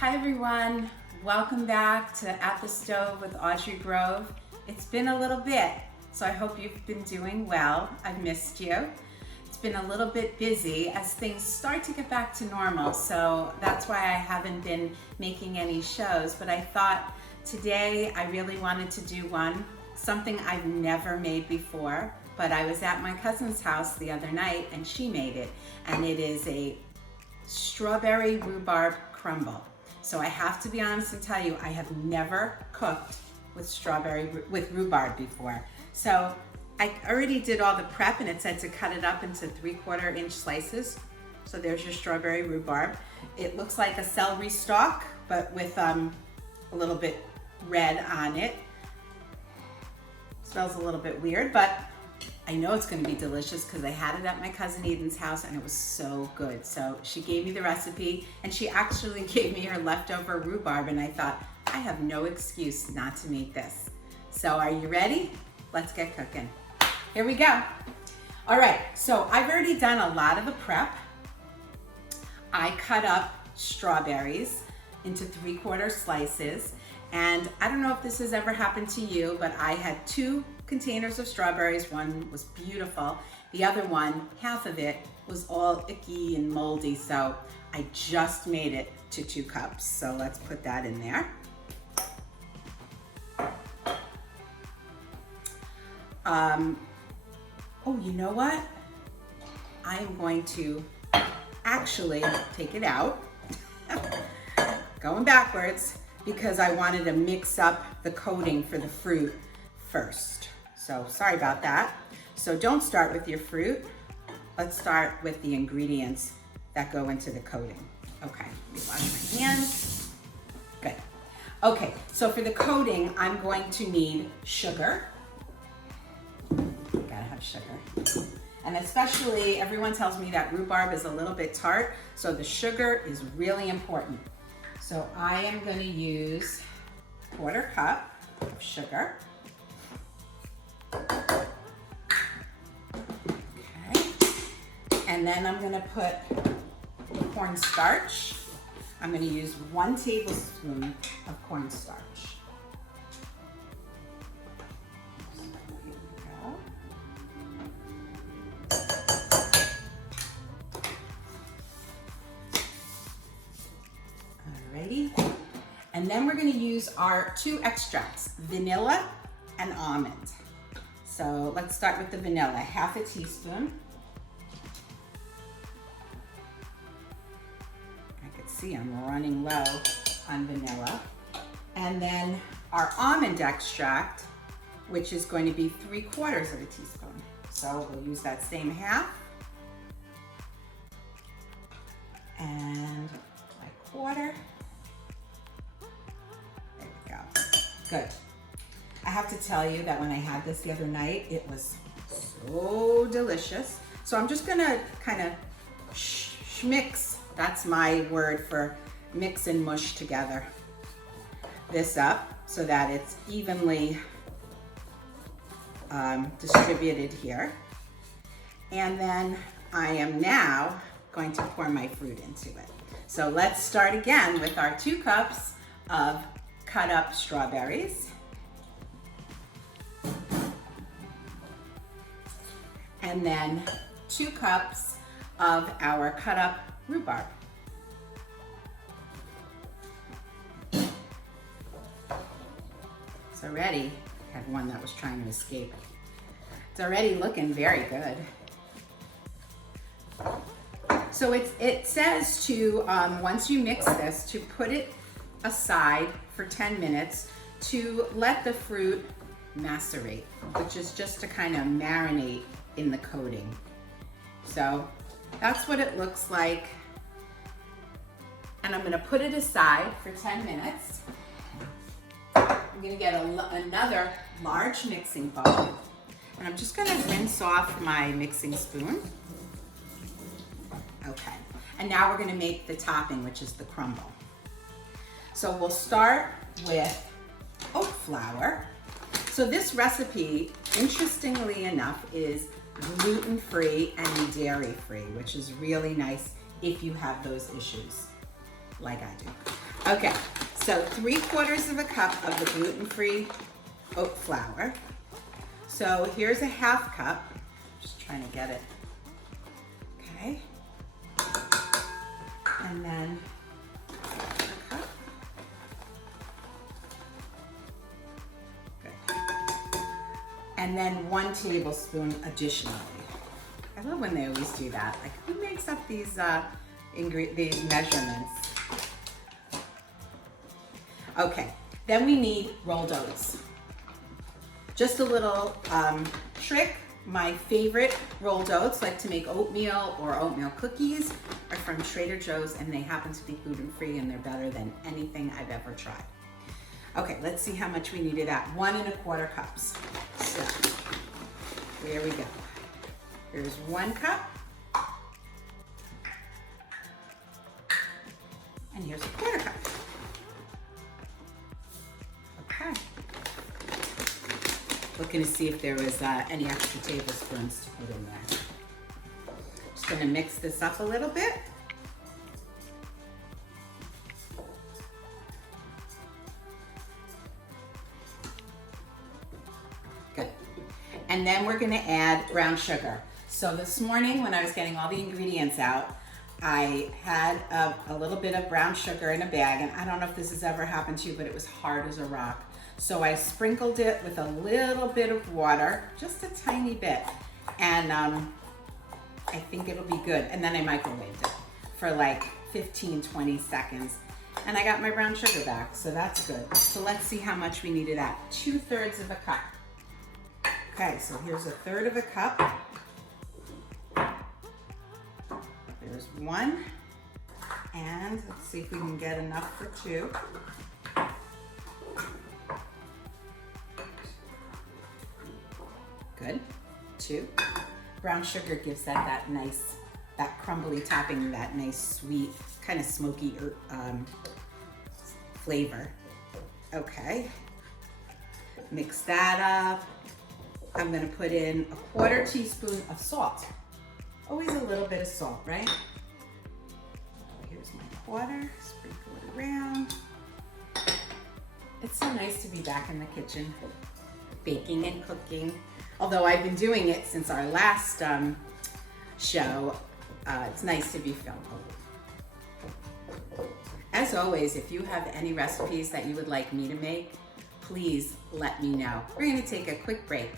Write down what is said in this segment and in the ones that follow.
Hi everyone, welcome back to At the Stove with Audrey Grove. It's been a little bit, so I hope you've been doing well. I've missed you. It's been a little bit busy as things start to get back to normal, so that's why I haven't been making any shows, but I thought today I really wanted to do something I've never made before, but I was at my cousin's house the other night and she made it, and it is a Strawberry Rhubarb Crumble. So I have to be honest and tell you, I have never cooked with rhubarb before. So I already did all the prep and it said to cut it up into 3/4 inch slices. So there's your strawberry rhubarb. It looks like a celery stalk, but with a little bit red on it. Smells a little bit weird, but I know it's gonna be delicious because I had it at my cousin Eden's house and it was so good. So she gave me the recipe and she actually gave me her leftover rhubarb, and I thought, I have no excuse not to make this. So are you ready? Let's get cooking. Here we go. All right, so I've already done a lot of the prep. I cut up strawberries into 3/4 slices, and I don't know if this has ever happened to you, but I had 2 containers of strawberries. One was beautiful. The other one, half of it, was all icky and moldy, so I just made it to 2 cups. So let's put that in there. Oh, you know what? I'm going to actually take it out, going backwards, because I wanted to mix up the coating for the fruit first. So sorry about that. So don't start with your fruit. Let's start with the ingredients that go into the coating. Okay, let me wash my hands. Good. Okay, so for the coating, I'm going to need sugar. Gotta have sugar. And especially, everyone tells me that rhubarb is a little bit tart, so the sugar is really important. So I am gonna use 1/4 cup of sugar. Okay. And then I'm gonna put the cornstarch. I'm gonna use 1 tablespoon of cornstarch. So here we go. Alrighty. And then we're gonna use our 2 extracts, vanilla and almond. So let's start with the vanilla, 1/2 teaspoon. I could see I'm running low on vanilla. And then our almond extract, which is going to be 3/4 of a teaspoon. So we'll use that same 1/2. And my 1/4. There we go. Good. I have to tell you that when I had this the other night, it was so delicious. So I'm just gonna kind of mix, that's my word for mix and mush together, this up so that it's evenly distributed here. And then I am now going to pour my fruit into it. So let's start again with our 2 cups of cut up strawberries. And then 2 cups of our cut up rhubarb. It's already, I had one that was trying to escape. It's already looking very good. So it says to, once you mix this, to put it aside for 10 minutes to let the fruit macerate, which is just to kind of marinate in the coating. So that's what it looks like. And I'm gonna put it aside for 10 minutes. I'm gonna get another large mixing bowl, and I'm just gonna rinse off my mixing spoon. Okay, and now we're gonna make the topping, which is the crumble. So we'll start with oat flour. So this recipe, interestingly enough, is gluten-free and dairy-free, which is really nice if you have those issues, like I do. Okay, so 3/4 cup of the gluten-free oat flour. So here's a 1/2 cup. Just trying to get it. Okay. And then a cup. Good. And then 1 tablespoon additionally. I love when they always do that. Like, who makes up these measurements? Okay, then we need rolled oats. Just a little trick. My favorite rolled oats, like to make oatmeal or oatmeal cookies, are from Trader Joe's, and they happen to be gluten-free, and they're better than anything I've ever tried. Okay, let's see how much we needed at 1 1/4 cups. So, there we go. Here's 1 cup. And here's 1/4 cup. Okay. Looking to see if there was any extra tablespoons to put in there. Just gonna mix this up a little bit. Good. And then we're gonna add brown sugar. So this morning when I was getting all the ingredients out, I had a little bit of brown sugar in a bag, and I don't know if this has ever happened to you, but it was hard as a rock. So I sprinkled it with a little bit of water, just a tiny bit, and I think it'll be good. And then I microwaved it for like 15-20 seconds, and I got my brown sugar back, so that's good. So let's see how much we needed at 2/3 cup. Okay, so here's 1/3 cup. There's 1, and let's see if we can get enough for 2. Good, 2. Brown sugar gives that nice, that crumbly topping, that nice sweet, kind of smoky flavor. Okay, mix that up. I'm gonna put in 1/4 teaspoon of salt. Always a little bit of salt, right? Here's my 1/4, sprinkle it around. It's so nice to be back in the kitchen, baking and cooking. Although I've been doing it since our last show, it's nice to be filmed. As always, if you have any recipes that you would like me to make, please let me know. We're gonna take a quick break.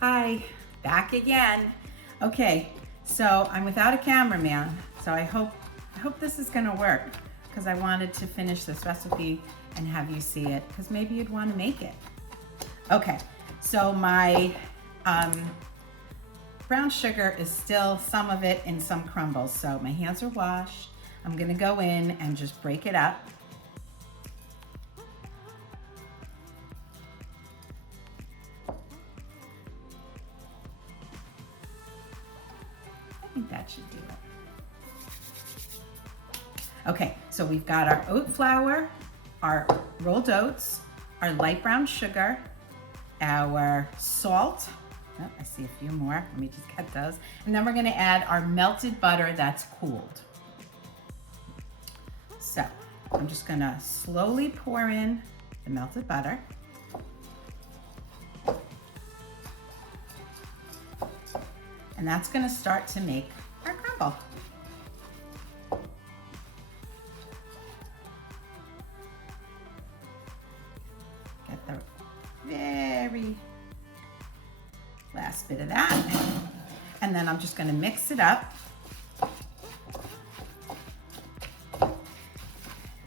Hi, back again. Okay, so I'm without a cameraman, so I hope this is gonna work, because I wanted to finish this recipe and have you see it, because maybe you'd want to make it. Okay, so my brown sugar is still, some of it in some crumbles, so my hands are washed. I'm gonna go in and just break it up. I think that should do it. Okay, so we've got our oat flour, our rolled oats, our light brown sugar, our salt. Oh, I see a few more. Let me just get those. And then we're gonna add our melted butter that's cooled. So I'm just gonna slowly pour in the melted butter. And that's gonna start to make our crumble. Get the very last bit of that. And then I'm just gonna mix it up.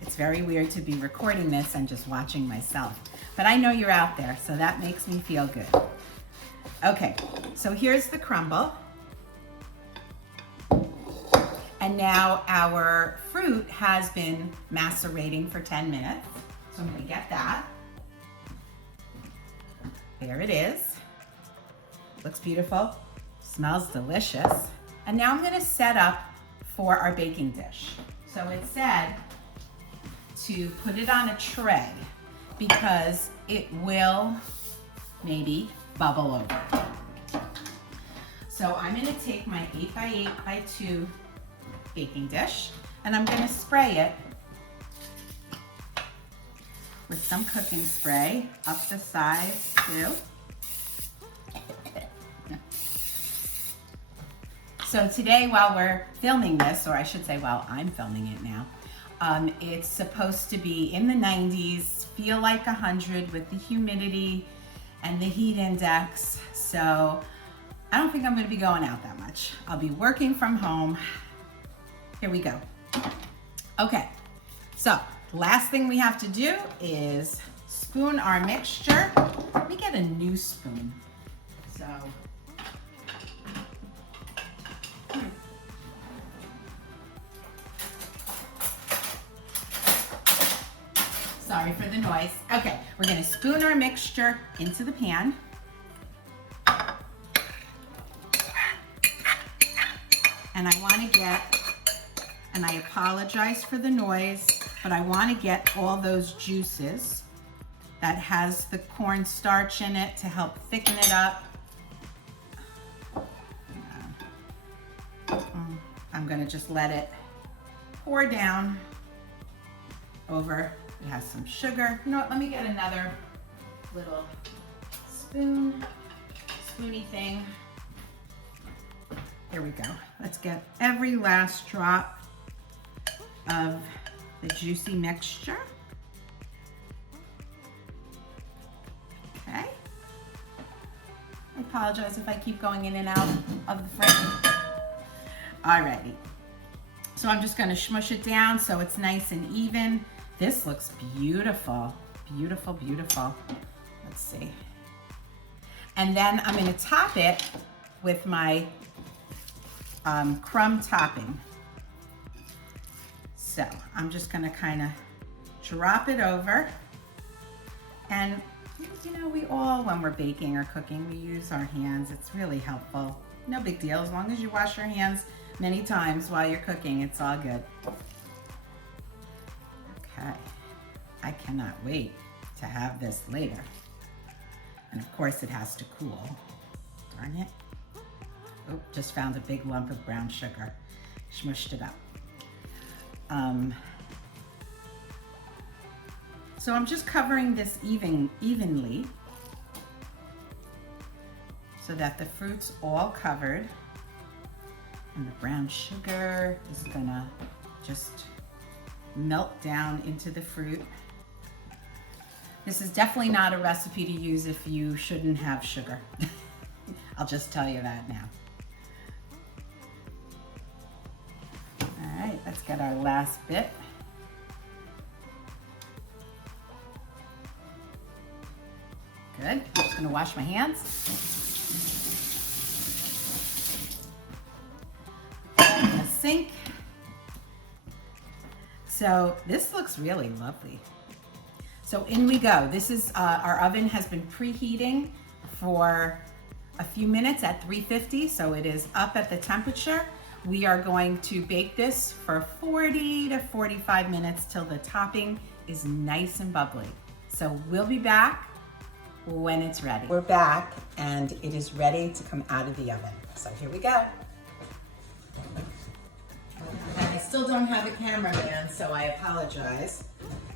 It's very weird to be recording this and just watching myself, but I know you're out there, so that makes me feel good. Okay, so here's the crumble. And now our fruit has been macerating for 10 minutes. So I'm gonna get that. There it is. Looks beautiful, smells delicious. And now I'm gonna set up for our baking dish. So it said to put it on a tray because it will maybe bubble over. So I'm gonna take my 8x8x2 baking dish and I'm gonna spray it with some cooking spray up the sides too. So today, while we're filming this, or I should say while I'm filming it now, it's supposed to be in the 90s, feel like 100 with the humidity and the heat index. So I don't think I'm gonna be going out that much. I'll be working from home. Here we go. Okay, so last thing we have to do is spoon our mixture. Let me get a new spoon. So, sorry for the noise. Okay, we're gonna spoon our mixture into the pan. And I wanna get, and I apologize for the noise, but I wanna get all those juices that has the cornstarch in it to help thicken it up. I'm gonna just let it pour down over. It has some sugar. You know what, let me get another little spoony thing. Here we go. Let's get every last drop of the juicy mixture. Okay. I apologize if I keep going in and out of the frame. Alrighty. So I'm just gonna smush it down so it's nice and even. This looks beautiful, beautiful, beautiful. Let's see. And then I'm gonna top it with my crumb topping. So I'm just gonna kind of drop it over. And you know, we all, when we're baking or cooking, we use our hands. It's really helpful. No big deal, as long as you wash your hands many times while you're cooking, it's all good. Okay, I cannot wait to have this later. And of course it has to cool. Darn it. Oh, just found a big lump of brown sugar. Smushed it up. So I'm just covering this evenly so that the fruit's all covered. And the brown sugar is gonna just melt down into the fruit. This is definitely not a recipe to use if you shouldn't have sugar. I'll just tell you that now. All right, let's get our last bit. Good, I'm just gonna wash my hands. In the sink. So this looks really lovely. So in we go. This is, our oven has been preheating for a few minutes at 350, so it is up at the temperature. We are going to bake this for 40 to 45 minutes till the topping is nice and bubbly. So we'll be back when it's ready. We're back and it is ready to come out of the oven. So here we go. And I still don't have a cameraman, so I apologize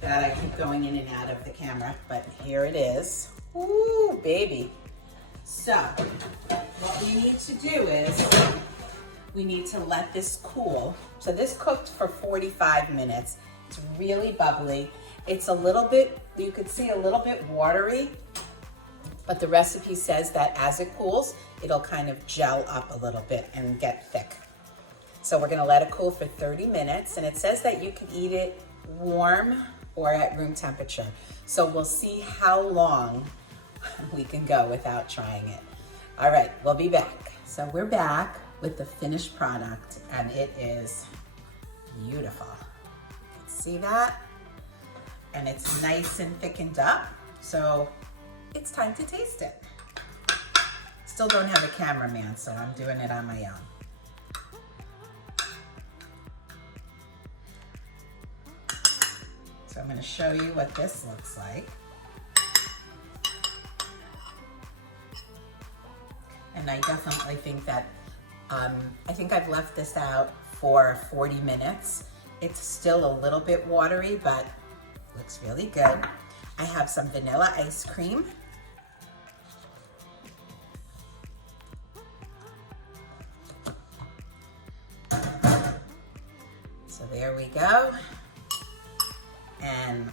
that I keep going in and out of the camera, but here it is. Ooh, baby. So what we need to do is we need to let this cool. So this cooked for 45 minutes. It's really bubbly. It's a little bit, you could see a little bit watery, but the recipe says that as it cools, it'll kind of gel up a little bit and get thick. So we're gonna let it cool for 30 minutes, and it says that you can eat it warm or at room temperature. So we'll see how long we can go without trying it. All right, we'll be back. So we're back with the finished product, and it is beautiful. See that? And it's nice and thickened up, so it's time to taste it. Still don't have a cameraman, so I'm doing it on my own. So I'm going to show you what this looks like. And I definitely think that, I think I've left this out for 40 minutes. It's still a little bit watery, but looks really good. I have some vanilla ice cream. So there we go. And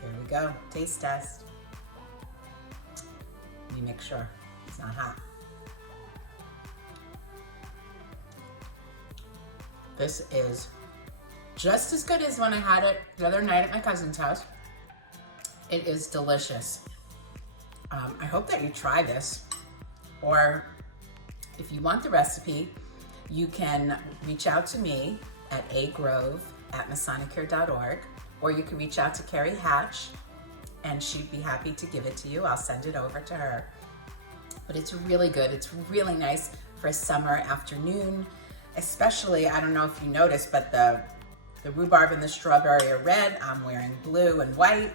here we go, taste test. Let me make sure it's not hot. This is just as good as when I had it the other night at my cousin's house. It is delicious. I hope that you try this, or if you want the recipe, you can reach out to me at agrove@masonicare.org, or you can reach out to Carrie Hatch and she'd be happy to give it to you. I'll send it over to her. But it's really good. It's really nice for a summer afternoon, especially, I don't know if you noticed, but the rhubarb and the strawberry are red. I'm wearing blue and white.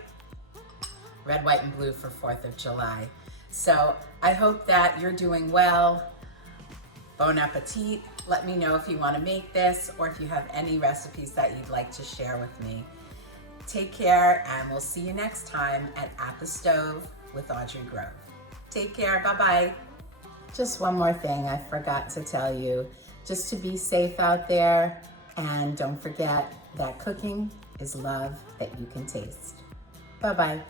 Red, white, and blue for 4th of July. So I hope that you're doing well. Bon appetit. Let me know if you want to make this or if you have any recipes that you'd like to share with me. Take care, and we'll see you next time at the Stove with Audrey Grove. Take care. Bye-bye. Just one more thing I forgot to tell you. Just to be safe out there, and don't forget that cooking is love that you can taste. Bye-bye.